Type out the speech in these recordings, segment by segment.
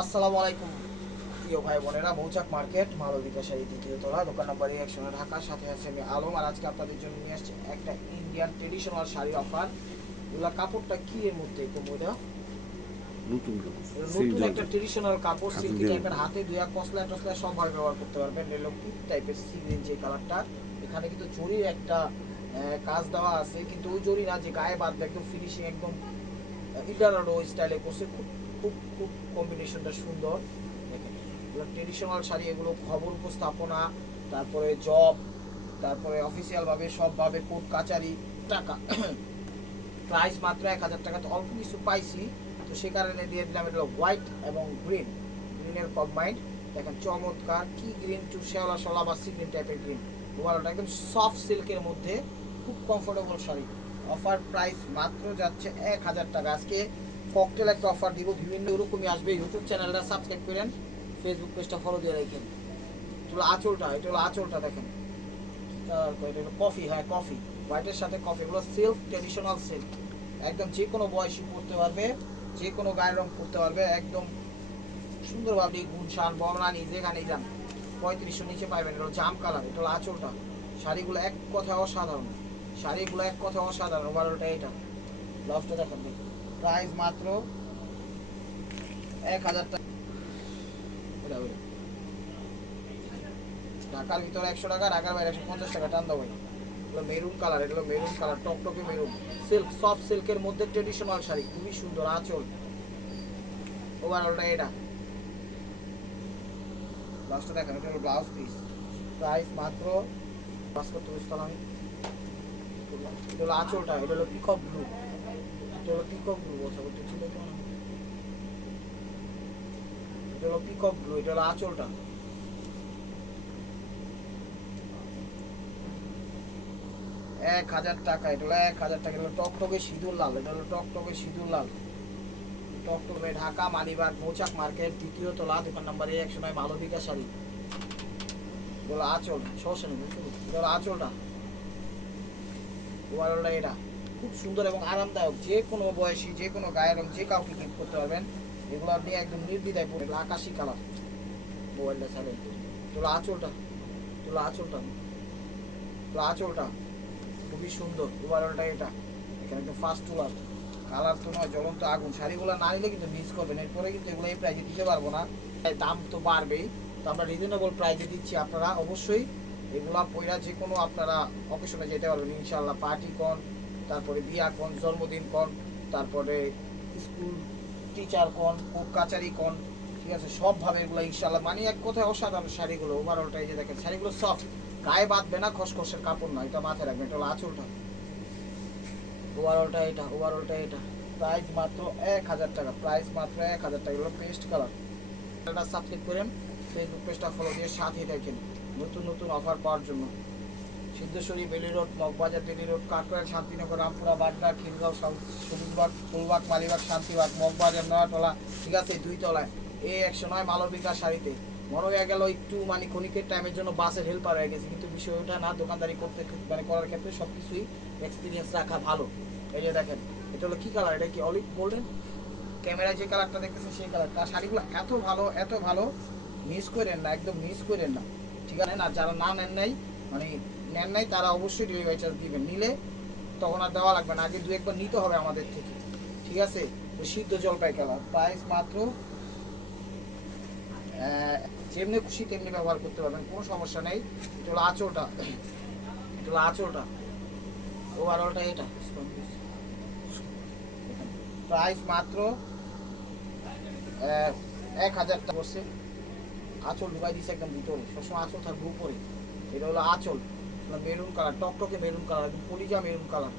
আসসালামু আলাইকুম প্রিয় ভাই বোনেরা, মৌচাক মার্কেট মালবিকা শাড়ি দ্বিতীয় তলা, দোকান নম্বর 100, ঢাকার সাথে আছে আমি আলম। আর আজকে আপনাদের জন্য নিয়ে আসছি একটা ইন্ডিয়ান ট্রেডিশনাল শাড়ি অফার। এগুলা কাপড়টা কি এর মধ্যে কোমোদা নতুন নতুন একটা ট্রেডিশনাল কাপড়, সিল্কি টাইপের, হাতে দুয়া কসলা টসলা সব ভাবে ব্যবহার করতে পারবেন। এলো পিঙ্ক টাইপের সি গ্রিন যে কালারটা, এখানে কিন্তু জরির একটা কাজ দেওয়া আছে, কিন্তু ওই জরি না যে গায়ে বাঁধবে, একদম ফিনিশিং একদম ইটারাডো স্টাইলে করছে। খুব খুব খুব কম্বিনেশনটা সুন্দর। দেখেন এগুলো ট্রেডিশনাল শাড়ি, এগুলো খবর উপস্থাপনা, তারপরে জব, তারপরে অফিসিয়ালভাবে সবভাবে কোর্ট কাচারি টাকা। প্রাইস মাত্র 1000 টাকা। তো অল্প কিছু পাইছি, তো সে কারণে দিয়ে দিলাম। এটা হোয়াইট এবং গ্রিনের কম্বাইন্ড। দেখেন চমৎকার, কি গ্রিন টু শেওলা শলা বা সি গ্রিন টাইপের গ্রিন। ওভারঅলটা একদম সফট সিল্কের মধ্যে খুব কমফোর্টেবল শাড়ি। অফার প্রাইস মাত্র যাচ্ছে 1000 টাকা। আজকে ককটেল একটা অফার দিব, বিভিন্ন ওরকমই আসবে। ইউটিউব চ্যানেলটা সাবস্ক্রাইব করেন, ফেসবুক পেজটা ফলো দিয়ে রাখেন। এটা হলো আঁচলটা, এটা হলো আঁচলটা দেখেন। এটা হলো কফি, হ্যাঁ কফি, হোয়াইটের সাথে কফি। এগুলো সিল্ক, ট্রেডিশনাল সিল্ক, একদম যে কোনো বয়সী পরতে পারবে, যে কোনো গায়ের রং পরতে পারবে, একদম সুন্দরভাবে গুলশান বমলানি যেখানেই যান 3500 নিচে পাইবেন। এটা হলো জাম কালার, এটা হলো আঁচলটা। শাড়িগুলো এক কথা অসাধারণ, শাড়িগুলো এক কথা অসাধারণ। ওভারঅলটা এটা, ব্লাউজটা দেখেন। প্রাইস মাত্র 1000 টাকা। ঢাকার ভিতরে 100 টাকা, ঢাকার বাইরে 150 টাকা। টান দাও ভাই। এগুলো মেরুন কালার, এগুলো মেরুন কালার, টকটকে মেরুন সিল্ক, সফট সিল্কের মধ্যে ট্রেডিশনাল শাড়ি, খুবই সুন্দর আঁচল। ওভারঅলটা এটা, ব্লাউজটা দেখেন, এটা হলো ব্লাউজ পিস। প্রাইস মাত্র পাস করতে বুঝতাম আমি। এটা হলো আঁচলটা, এটা হলো পিকক ব্লু, এটা হলো পিকক ব্লু, বসা করতে ছিল তো না। এটা হলো পিকক ব্লু, এটা হলো আঁচলটা। 1000 টাকা, এটা হলো 1000 টাকা। এটা হলো টকটকে সিঁদুর লাল, এটা হলো টকটকে সিঁদুর লাল, টকটকে। ঢাকা মালিবাগ মৌচাক মার্কেট দ্বিতীয় তলা, দোকান নম্বর 109, মালবিকা শাড়ি। বলো আঁচল সহসানি, এটা হলো আঁচলটা। ওভারঅলটা এটা খুব সুন্দর এবং আরামদায়ক, যে কোনো বয়সী, যে কোনো গায়ের রং, যে কাউকে গিফট করতে পারবেন। এগুলো আপনি একদম নির্দ্বিধায় পড়ে। এগুলো আকাশি কালার, মোবাইলটা ছাড়েন। তোলা আঁচলটা, তোলা আঁচলটা, তোলা আঁচলটা খুবই সুন্দর। ওভারঅলটা এটা, এখানে একদম ফার্স্ট তোলার কালার তো নয়, জ্বলন্ত আগুন। শাড়িগুলো না নিলে কিন্তু মিস করবেন। এরপরে কিন্তু এগুলো এই প্রাইজে দিতে পারবো না, দাম তো বাড়বেই। তো আমরা রিজনেবল প্রাইজে দিচ্ছি, আপনারা অবশ্যই এগুলা পয়লা যে কোনো আপনারা অকেশনে যেতে পারবেন ইনশাল্লাহ। পার্টি কন, তারপরে বিয়া কন, জন্মদিন কন, তারপরে স্কুল টিচার কন, কোর্ট কাচারি কন, ঠিক আছে, সবভাবে এগুলো ইনশাল্লাহ। মানে এক কথায় অসাধারণ শাড়িগুলো। ওভারঅলটা এই যে দেখেন, শাড়িগুলো সফট, গায়ে বাঁধবে না, খসখসের কাপড় না, এটা মাথায় রাখবেন। এটা হলো আঁচলটা। ওভারঅলটা এটা, ওভারঅলটা এটা। প্রাইস মাত্র 1000 টাকা, প্রাইস মাত্র 1000 টাকা। এগুলো পেস্ট কালার। চ্যানেলটা সাবস্ক্রাইব করেন, ফেসবুক পেজটা ফলো দিয়ে সাথে দেখেন নতুন নতুন অফার পাওয়ার জন্য। সিদ্ধেশ্বরী, বেলি রোড, মগবাজার, বেলি রোড, কাটোয়া, শান্তিনগর, রামপুরা, বাড্ডা, খিলগাঁও, সবুজবাগ, ফুলবাগ, মালিবাগ, শান্তিবাগ, মগবাজার, নয়াতলা, ঠিক আছে, 2 তলায় A109 মালবিকা শাড়িতে। মনে হয়ে গেল একটু মানে ক্ষণিকের টাইমের জন্য বাসের হেল্পার হয়ে গেছে, কিন্তু বিষয় ওটা না। দোকানদারি করতে মানে করার ক্ষেত্রে সব কিছুই এক্সপিরিয়েন্স রাখা ভালো। এই যে দেখেন, এটা হলো কি কালার, এটা কি অলিভ গোল্ডেন, ক্যামেরায় যে কালারটা দেখতেছেন সেই কালারটা। শাড়িগুলো এত ভালো, এত ভালো, মিস করেন না, একদম মিস করেন না, ঠিক আছে। আর যারা না নেন নাই, মানে নেন নাই, তারা অবশ্যই ডেলিভারি চার্জ দিবেন। নিলে তখন আর দেওয়া লাগবে না, আগে 2-1 বার নিতে হবে আমাদের থেকে, ঠিক আছে। তো সিদ্ধ জলপাই কালার, প্রাইস মাত্র যেমনি খুশি তেমনি ব্যবহার করতে পারবেন, কোনো সমস্যা নেই। এটা হলো আঁচলটা, এটা হলো আঁচলটা। ওভারঅলটা এটা, প্রাইস মাত্র 1000 টাকা বসছে। আঁচল ঢুকাই দিচ্ছে একদম ভিতরে, সবসময় আঁচল থাকবে উপরে। এটা হলো আঁচল, মেরুন কালার, টকটকে মেরুন কালার, একদম কলিজা মেরুন কালার,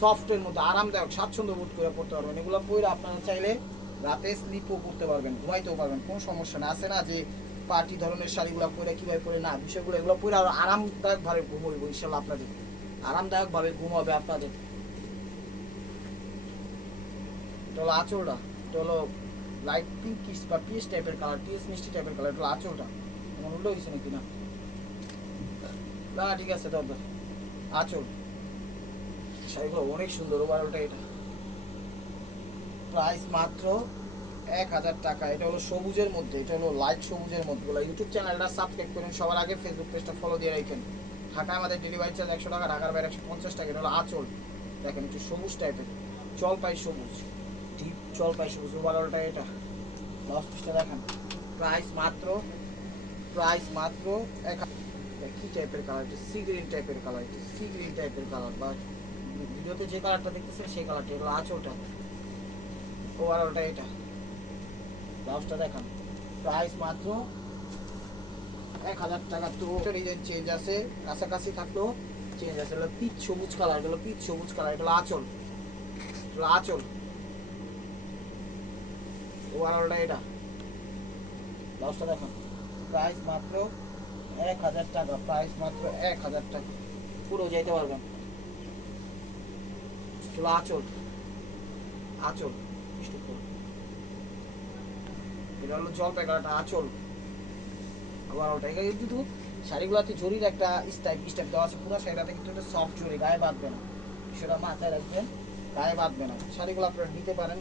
সফটের মধ্যে আরামদায়ক, স্বাচ্ছন্দ্য বোধ করে পড়তে পারবেন। এগুলো পরে আপনারা চাইলে রাতে স্লিপও করতে পারবেন, ঘুমাইতেও পারবেন, কোনো সমস্যা না। আছে না যে পার্টি ধরনের শাড়িগুলো পরে কীভাবে পরে না, বিষয়গুলো এগুলো পরে আরও আরামদায়কভাবে ঘুম হইব ইনশাল্লাহ। আপনাদের আরামদায়কভাবে ঘুম হবে আপনাদের। এটা হলো আঁচলটা, এটা হলো লাইট পিঙ্কিশ বা পিএস টাইপের কালার, পিএস মিষ্টি টাইপের কালার। এটা হলো আঁচলটা। আমার উল্টো হয়েছে নাকি না, না ঠিক আছে, দাদা আঁচল। শাড়িগুলো অনেক সুন্দর। ওভারঅলটা এটা, প্রাইস মাত্র 1000 টাকা। এটা হলো সবুজের মধ্যে, এটা হলো লাইট সবুজের মধ্যে। ইউটিউব চ্যানেলটা সাবস্ক্রাইব করেন সবার আগে, ফেসবুক পেজটা ফলো দিয়ে রাখেন। ঢাকায় আমাদের ডেলিভারি চার্জ 100 টাকা, ঢাকার বাইরে 150 টাকা। এটা হলো আঁচল, দেখেন একটু সবুজ টাইপের, জলপাই সবুজ, ডিপ জলপাই সবুজ। ওভারঅলটা এটা, ব্লাউজ পিসটা দেখেন। প্রাইস মাত্র 1000। কি টাইপের কালার, এটা সি গ্রিন টাইপের কালার, এটা সি গ্রিন টাইপের কালার, বা ভিডিওতে যে কালারটা দেখতেছেন সেই কালারটা। এগুলো আঁচলটা, ওভারঅলটা এটা, ব্লাউজটা দেখান। প্রাইস মাত্র 1000 টাকা। তো ডিজাইন চেঞ্জ আছে, কাছাকাছি থাকলেও চেঞ্জ আছে। এগুলো পিচ সবুজ কালার, এগুলো পিচ সবুজ কালার, এগুলো আঁচল, এগুলো আঁচল, ওভারঅলটা এটা, ব্লাউজটা দেখান। প্রাইস মাত্র 1000 টাকা, প্রাইস মাত্র 1000 টাকা। পুরো যাইতে পারবেন। এগুলো আঁচল, আঁচল, এটা হলো জলপাই কালারটা, আঁচল। আবার ওটা এখানে কিন্তু শাড়িগুলোতে জরির একটা স্টাইপ দেওয়া আছে, পুরো শাড়িটাতে কিন্তু একটা সফট জরি, গায়ে বাঁধবে না, সেটা মাথায় রাখবেন, গায়ে বাঁধবে না। শাড়িগুলো আপনারা নিতে পারেন।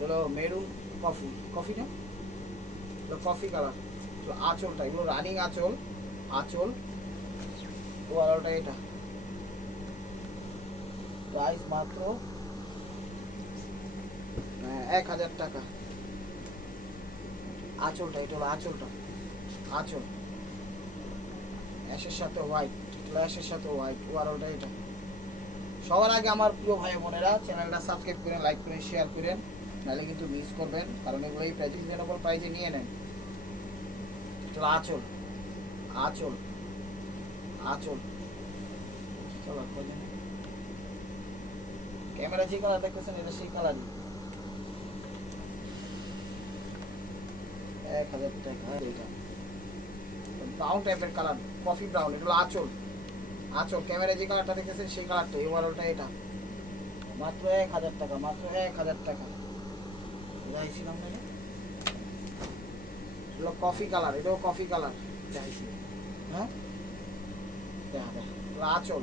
হলো মেরুন কফি, কফি না, এগুলো কফি কালার, এগুলো আঁচলটা, এগুলো রানিং আঁচল, আঁচল, ওভারঅলটা এটা। প্রাইস মাত্র 1000 টাকা। আঁচলটা, এটা হলো আঁচলটা, আঁচল, অ্যাশের সাথে হোয়াইট, অ্যাশের সাথে হোয়াইট, ওভারঅলটা এটা। সবার আগে আমার প্রিয় ভাই বোনেরা চ্যানেলটা সাবস্ক্রাইব করেন, লাইক করেন, শেয়ার করেন, নাহলে কিন্তু মিস করবেন, কারণ এগুলো এই প্রাইস রিজনেবল প্রাইসে নিয়ে নেন। চলো আঁচল, আঁচল, আঁচল, চলো ক্যামেরা যে কালার দেখতেছেন এটা সেই কালারই। 1000 টাকা। এটা ব্রাউন টাইপের কালার, কফি ব্রাউন, এটা হলো আঁচল, আঁচল। ক্যামেরা যে কালারটা দেখতেছেন সেই কালারটা, ওভারঅলটা এটা। মাত্র 1000 টাকা, মাত্র 1000 টাকা। যাইছিলাম না, এগুলো কফি কালার, এটাও কফি কালার, যাইছি। হ্যাঁ, আঁচল,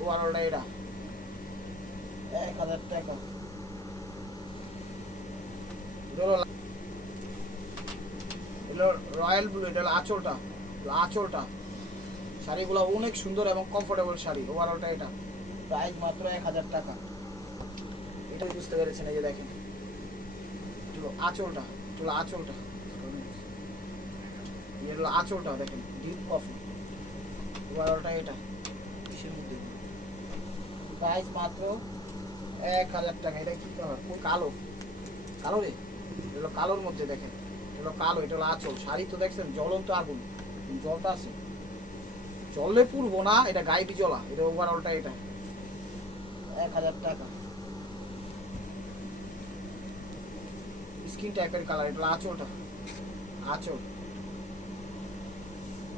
ওভারঅলটা এটা। 1000 টাকা। রয়্যাল ব্লু, এটা হলো আঁচলটা, আঁচলটা। শাড়িগুলো অনেক সুন্দর এবং কমফোর্টেবল শাড়ি, ওভারঅলটা এটা। প্রাইস মাত্র 1000 টাকা। এটাই বুঝতে পেরেছেন, এই যে দেখেন, এটা হলো আঁচলটা, এটা হলো আঁচলটা, এটা হলো আঁচলটা দেখেন, ডিপ কফি, ওভারঅলটা এটা। কিসের মধ্যে? প্রাইস মাত্র 1000 টাকা। এটা কি কালার? কালো, কালো রে, এটা হলো কালোর মধ্যে দেখেন, এটা হলো কালো, এটা হলো আঁচল। শাড়ি তো দেখছেন জ্বলন্ত আগুন, জলটা আছে, জলে পুরবো না, এটা গাইবি জ্বলা, এটা ওভারঅলটা এটা। 1000 টাকা। স্কিন টাইপের কালার, এটা আঁচলটা, আঁচল,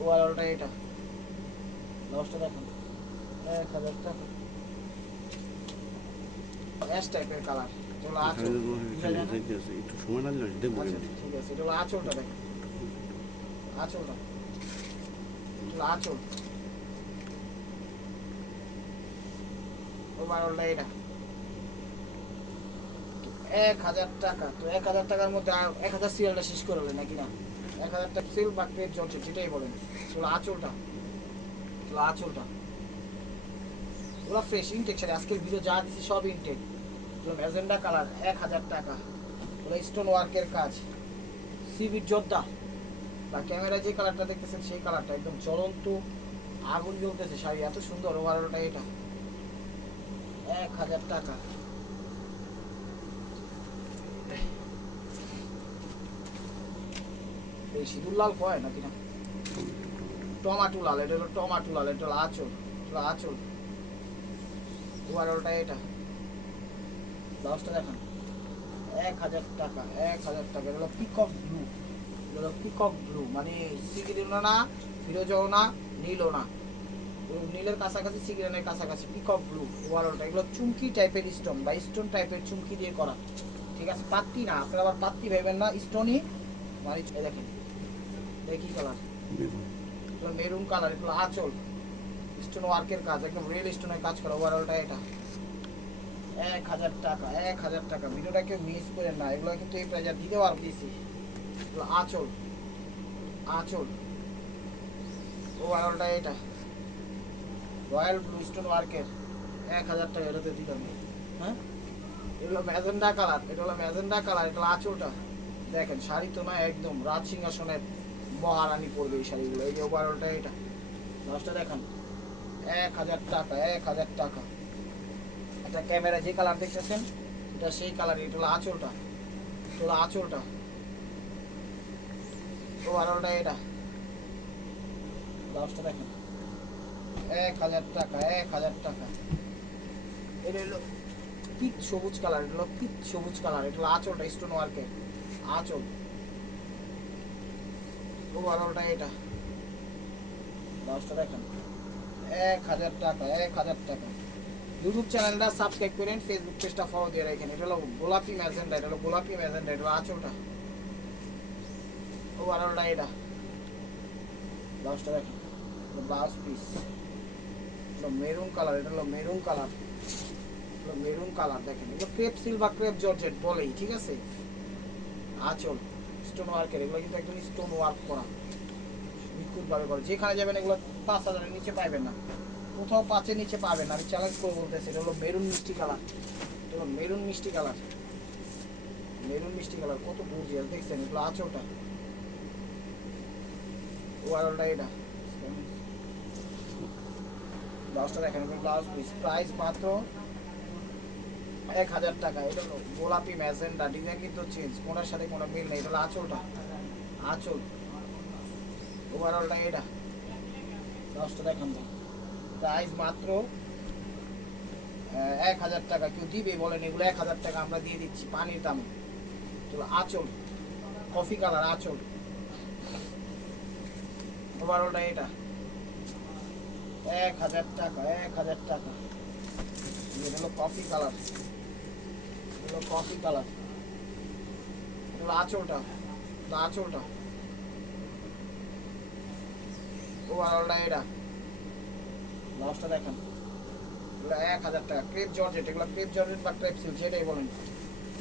ওভারঅলটা এটা। ব্লাউজটা দেখেন, 1000 টাকা। অ্যাশ টাইপের কালার, যেগুলো আঁচল, একটু সময় না দিলে দেখবো। ঠিক আছে। এটা হলো আঁচলটা দেখেন, আঁচলটা, এটা আঁচল, ওভারঅলটা এটা। 1000 টাকা। তো 1000 টাকার মধ্যে 1000 সিরিয়ালটা শেষ করে হলেন নাকি না? 1000 টাকা সেল বা ক্রেজ চলছে, যেটাই বলেন। এগুলো আঁচলটা, এগুলো আঁচলটা, এগুলো ফ্রেশ ইনটেক শাড়ি। আজকের ভিডিও যা দিচ্ছি সব ইনটেক। এগুলো ম্যাজেন্ডা কালার, 1000 টাকা। এগুলো স্টোন ওয়ার্কের কাজ, সিভির যোদ্ধা, বা ক্যামেরায় যে কালারটা দেখতেছেন সেই কালারটা, একদম জ্বলন্ত আগুন জ্বলতেছে শাড়ি, এত সুন্দর। ওভারঅলটা এটা। 1000 টাকা। এই সিঁদুর লাল কয় নাকি না, টমাটো লাল, এটা হলো টমাটো লাল, এটা হলো আঁচল, এটা আঁচল, ওভারঅলটা এটা। ব্লাউজটা দেখান। 1000 টাকা, 1000 টাকা। এটা হলো পিকক ব্লু, এটা হলো পিকক ব্লু, মানে সিগিরিনও না, ফিরোজাও না, নীলও না, নীলের কাছাকাছি, সিগিরিনের কাছাকাছি, পিকক ব্লু, ওভারঅলটা। এগুলো চুমকি টাইপের স্টোন বা স্টোন টাইপের চুমকি দিয়ে করা, ঠিক আছে? পাত্তি না, আপনারা আবার পাত্তি ভাবেন না, স্টোনই মানে। দেখেন দেখি কালার, মেরুন কালার, এগুলো আঁচল, স্টোন ওয়ার্কের কাজ, একদম রিয়েল স্টোনের কাজ করা, ওভারঅলটা এটা। 1000 টাকা, 1000 টাকা। ভিডিওটা কেউ মিস করেন না, এগুলো কিন্তু এই প্রাইজে দিতে পারবো দিছি। এগুলো আঁচল, আঁচল ওভারঅলটা এটা রয়্যাল ব্লু স্টোন ওয়ার্কের 1000 টাকা এটাতে দিলাম। হ্যাঁ, এগুলো ম্যাজেন্ডা কালার, এটা হলো ম্যাজেন্ডা কালার, এটা হলো আঁচলটা। দেখেন শাড়ি তো না একদম রাজ সিংহাসনের মহারানী পরবে এই শাড়িগুলো। এই যে ওভারঅলটা এটা, দশটা দেখান 1000 টাকা, 1000 টাকা। এটা ক্যামেরা যে কালার দেখতেছেন এটা সেই কালার। এটা হলো আঁচলটা, এটা হলো আঁচলটা, ওভারঅলটা এটা, দশটা দেখেন 1000 টাকা, 1000 টাকা। এটা হলো পিচ সবুজ কালার, এটা হলো পিচ সবুজ কালার, এটা হলো আঁচলটা স্টোন ওয়ার্কের আঁচল, ওভারঅলটা এটা, দশটা দেখেন 1000 টাকা, 1000 টাকা। ইউটিউব চ্যানেলটা সাবস্ক্রাইব করেন, ফেসবুক পেজটা ফলো দিয়ে রাখেন। এটা হলো গোলাপি ম্যাজেন্ডা, এটা হলো গোলাপি ম্যাজেন্ডা, এটা হলো আঁচলটা, ওভারঅলটা এটা, দশটা দেখেন। ব্লাউজ পিস মেরুন কালার, এটা হলো মেরুন কালার, মেরুন কালার দেখেন। এগুলো ক্রেপ সিল্ক বা ক্রেপ জর্জেট বলেই, ঠিক আছে। আঁচল স্টোন ওয়ার্কের, এগুলো কিন্তু একদম স্টোন ওয়ার্ক করা, নিখুঁতভাবে করা। যেখানে যাবেন এগুলো 5000 এর নিচে পাবেন না, কোথাও 5 এর নিচে পাবেন না, আমি চ্যালেঞ্জ করে বলতেছি। এটা হলো মেরুন মিষ্টি কালার, এটা হলো মেরুন মিষ্টি কালার, মেরুন মিষ্টি কালার, কত গর্জিয়াস দেখছেন। এগুলো আঁচলটা, ওভারঅলটা এটা, ব্লাউজটা দেখেন। ব্লাউজ পিস প্রাইস মাত্র 1000 টাকা। এটা হলো গোলাপি ম্যাজেন্ডা, ডিজাইন কিন্তু চেঞ্জ, কোনার সাথে কোনো মিল নেই। এটা হলো আঁচলটা, আঁচল, ওভারঅলটা এটা, দশটা দেখান তো। প্রাইস মাত্র 1000 টাকা। কেউ দিবে বলেন? এগুলো 1000 টাকা আমরা দিয়ে দিচ্ছি পানির দামে। এগুলো আঁচল, কফি কালার আঁচল, ওভারঅলটা এটা 1000 টাকা, 1000 টাকা। এটা হলো কফি কালার, এটা হলো কফি কালার, এটা হলো আঁচলটা, এটা আঁচলটা, ওভারঅলটা এটা, লাস্টটা দেখেন। এগুলো 1000 টাকা। ক্রেপ জর্জেট, এগুলো ক্রেপ জর্জেট বা ক্রেপ সিল্ক যেটাই বলেন।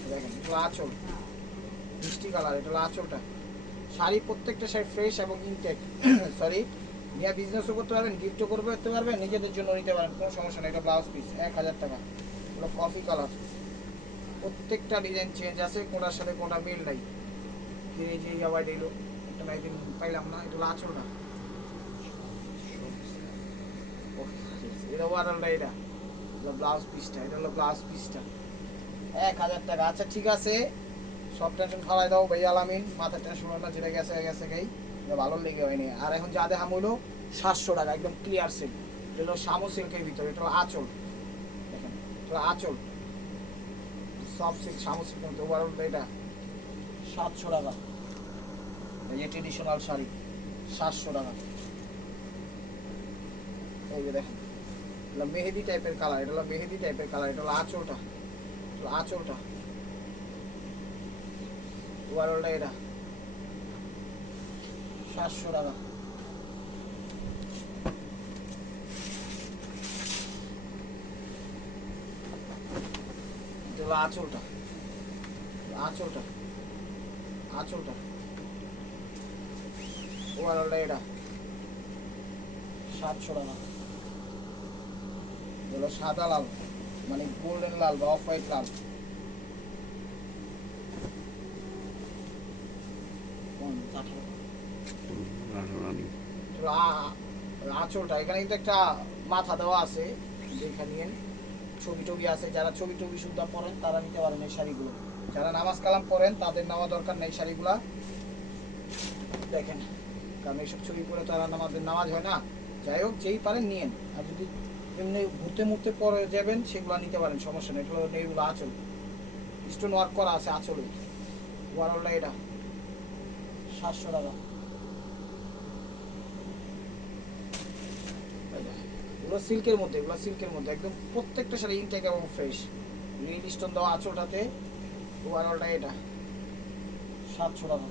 দেখেন এগুলো আঁচল, মিষ্টি কালার, এটা হলো আঁচলটা। শাড়ি প্রত্যেকটা শাড়ি ফ্রেশ এবং ইনটেক। সরি, নিয়ে বিজনেসও করতে পারবেন, গিফটও করতে পারবেন, নিজেদের জন্য নিতে পারেন, কোনো সমস্যা নেই। এটা ব্লাউজ পিস 1000 টাকা। এগুলো কফি কালার, প্রত্যেকটা ডিজাইন চেঞ্জ আছে, কোনটার সাথে কোনটা মিল নাই। এই যে আবার এলো একটা না, একদিন পাইলাম না। এটা হলো আঁচলটা, এটা ওয়ারালটা, এটা হলো ব্লাউজ পিসটা, এটা হলো ব্লাউজ পিসটা 1000 টাকা। আচ্ছা ঠিক আছে, সব টেনশন খাওয়াই দাও ভাই আলামিন, মাথার টেনশন না, যেটা গেছে গেছে গাই, ভালো লেগে হয়নি। আর এখন যা দেখাম হইলো 700 টাকা, একদম ক্লিয়ার সিল্ক। এটা হলো শামু সিল্কের ভিতরে, এটা হলো আঁচল দেখেন, এটা হলো আঁচল সফট সিল্ক, শামু সিল্কের মধ্যে। ওভারঅল এটা 700 টাকা। এই যে ট্রেডিশনাল শাড়ি 700 টাকা। এই যে দেখেন, এটা মেহেদি টাইপের কালার, এটা হলো মেহেদি টাইপের কালার, এটা হলো আঁচলটা, আঁচলটা, ওভারঅলটা এটা 700 টাকা। এটা হলো আঁচলটা, আঁচলটা, আঁচলটা, ওভারঅলটা এটা 700 টাকা। এগুলো সাদা লাল, মানে গোল্ডেন লাল বা অফ হোয়াইট লাল। আঁচলটা, এখানে কিন্তু একটা মাথা দেওয়া আছে, যেখানে ছবি টবি আছে। যারা ছবি টবি সুদ্ধা পড়েন তারা নিতে পারেন এই শাড়িগুলো। যারা নামাজ কালাম পড়েন তাদের নেওয়া দরকার নেই শাড়িগুলা, দেখেন, কারণ এইসব ছবি পরে তারা নামাজ হয় না। যাই হোক, যেই পারেন নিয়েন, আর যদি এমনি ঘুরতে মুড়তে পরে যাবেন সেগুলো নিতে পারেন, সমস্যা নেই। এগুলো নেইগুলো আঁচল, স্টোন ওয়ার্ক করা আছে আঁচলে। ওভারঅলটা এটা 700 টাকা। এগুলো সিল্কের মধ্যে, এগুলো সিল্কের মধ্যে একদম প্রত্যেকটা শাড়ি ইনটেক এবং ফ্রেশ, নীল স্টোন দেওয়া আঁচলটাতে। ওভারঅলটা এটা 700 টাকা।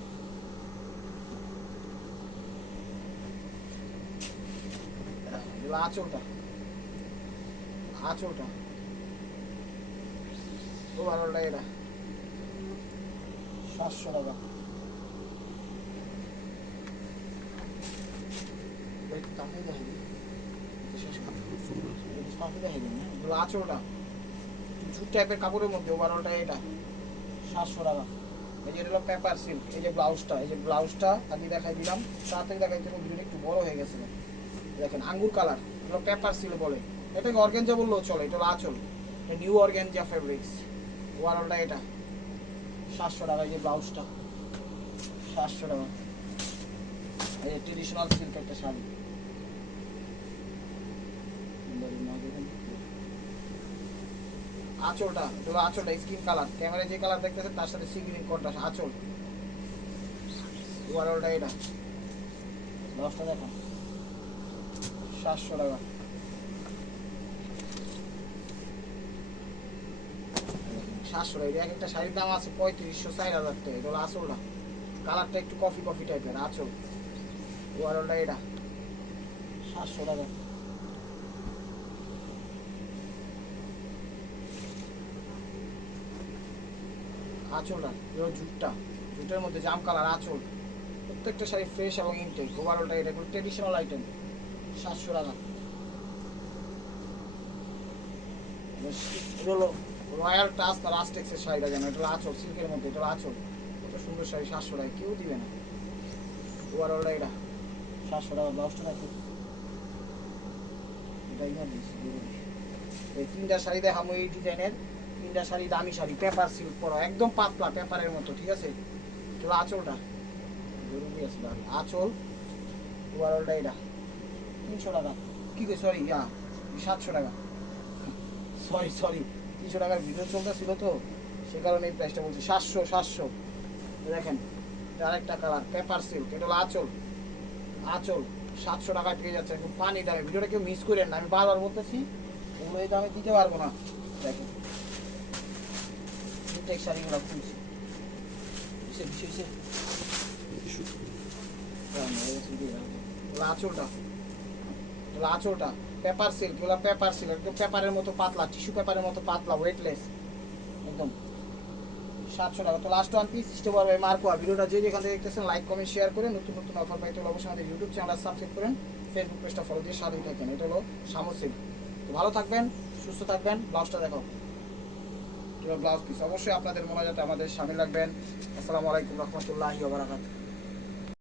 এগুলো আঁচলটা, আঁচলটা, ওভারঅলটা এটা 700 টাকা। আঁচলটা জুট টাইপের কাপড়ের মধ্যে ওভারঅলটা এটা 700 টাকা। এই যে হলো পেপার সিল্ক, এই যে ব্লাউজটা আগে দেখাই দিলাম, তাড়াতাড়ি দেখাই দিলাম, ভিডিওটা একটু বড় হয়ে গেছে। দেখেন আঙ্গুর কালার, এগুলো পেপার সিল্ক বলে, এটাকে অর্গানজা বললেও চলে। এটা হলো আঁচল, নিউ অর্গানজা ফেব্রিক্স। ওভারঅলটা এটা 700 টাকা। এই যে ব্লাউজটা 700 টাকা। এই যে ট্রেডিশনাল সিল্ক একটা শাড়ি, আঁচলটা হলো আঁচলটা স্কিন কালার, ক্যামেরায় যে কালার দেখতেছেন তার সাথে সি গ্রিন কন্ট্রাস্ট আঁচল। ওভারঅলটা এটা ব্লাউজটা দেখো 700 টাকা। এটা এক একটা শাড়ির দাম আছে 3500 4000 টাকা। এটা হলো আঁচলটা, কালারটা একটু কফি কফি টাইপের আঁচল। ওভারঅলটা এটা 700 টাকা। আঁচলটা এগুলো জুটের মধ্যে জাম কালার আঁচল। প্রত্যেকটা শাড়ি ফ্রেশ এবং ইনটেক। ওভারঅলটা এটা এগুলো ট্রেডিশনাল আইটেম 700 টাকা। এটা হলো রয়্যাল টাচ বা রাস্টেক্সের শাড়িটা, যেন এটা হলো আঁচল সিল্কের মধ্যে, এটা হলো আঁচল। কত সুন্দর শাড়ি, 700 টাকা, কেউ দিবে না। ওভারঅলটা এটা 700 টাকা। ব্লাউজটা রাখি এটাই না দিচ্ছি। এই তিনটা শাড়ি দেখাবো এই ডিজাইনের, তিনটা শাড়ি দামি শাড়ি, পেপার সিল্ক পরা, একদম পাতলা পেপারের মতো, ঠিক আছে। চলো আঁচলটা জরুরি আছে দাঁড়ি আঁচল। ওভারঅলটা এটা 300 টাকা। কি কে সরি 700 টাকা, সরি 300 টাকার ভিডিও চলতেছিল তো সে কারণে এই প্রাইসটা বলছি। 700 দেখেন আরেকটা কালার পেপার সিল্ক, এটা হলো আঁচল 700 টাকায় পেয়ে যাচ্ছে একদম পানি দামে। ভিডিওটা কেউ মিস করেন না, আমি বারবার বলতেছি, ওগুলো এই দামে দিতে পারবো না। দেখেন প্রত্যেক শাড়িগুলো খুলছি আঁচলটা পেপার সিল্ক, এগুলো পেপার সিল্ক একদম পেপারের মতো পাতলা, টিস্যু পেপারের মতো পাতলা, ওয়েটলেস একদম। 700 টাকা। তো লাস্ট ওয়ান পিস সিস্টেম হবে মার্কো। আর ভিডিওটা যে যেখান থেকে দেখতেছেন লাইক কমেন্ট শেয়ার করে নতুন অফার পাইতে হলে অবশ্যই আমাদের ইউটিউব চ্যানেল সাবস্ক্রাইব করেন, ফেসবুক পেজটা ফলো দিয়ে সাথেই থাকেন। এটা হলো শামুক সিল্ক। তো ভালো থাকবেন, সুস্থ থাকবেন। ব্লাউজটা দেখো, ব্লাউজ পিস অবশ্যই আপনাদের মনে যাতে আমাদের সামিল রাখবেন। আসসালামু আলাইকুম রহমতুল্লাহি ওয়া বারাকাতুহু।